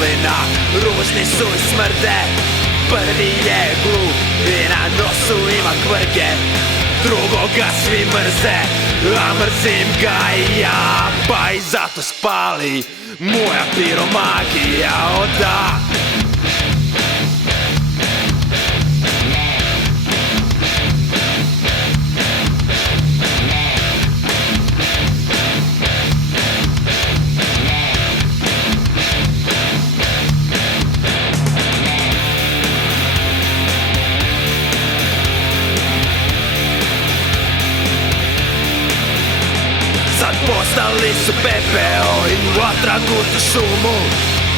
puklina, ružni su i smrde. Prvi je glup i na nosu ima kvrge, drugoga svi mrze, a mrzim ga i ja. Pa i zato spali moja piromagija, o da. Sad postali su pepeo i vatra guta šumu.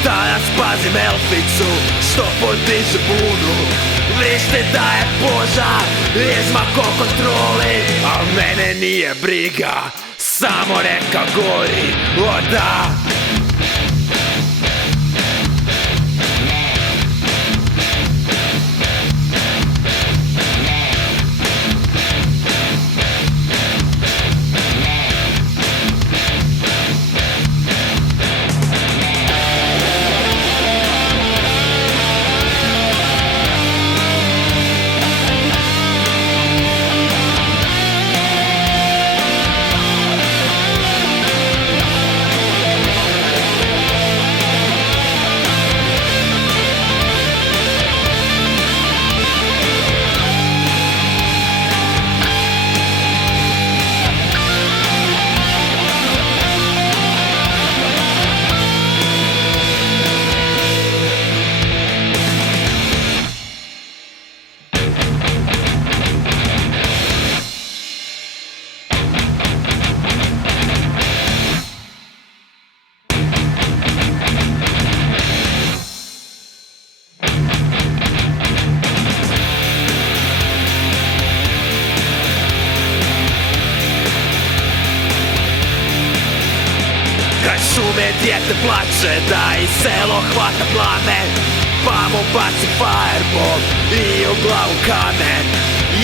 Danas pazim elficu što podiže bunu. Vište da je požar izmako kontroli, a mene nije briga, samo neka gori, o da. Kraj šume dijete plače da i selo hvata plamen, pa mu baci fireball i u glavu kamen.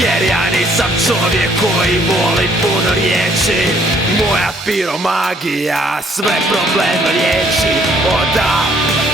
Jer ja nisam čovjek koji voli puno riječi, moja piromagija sve probleme riječi, o da.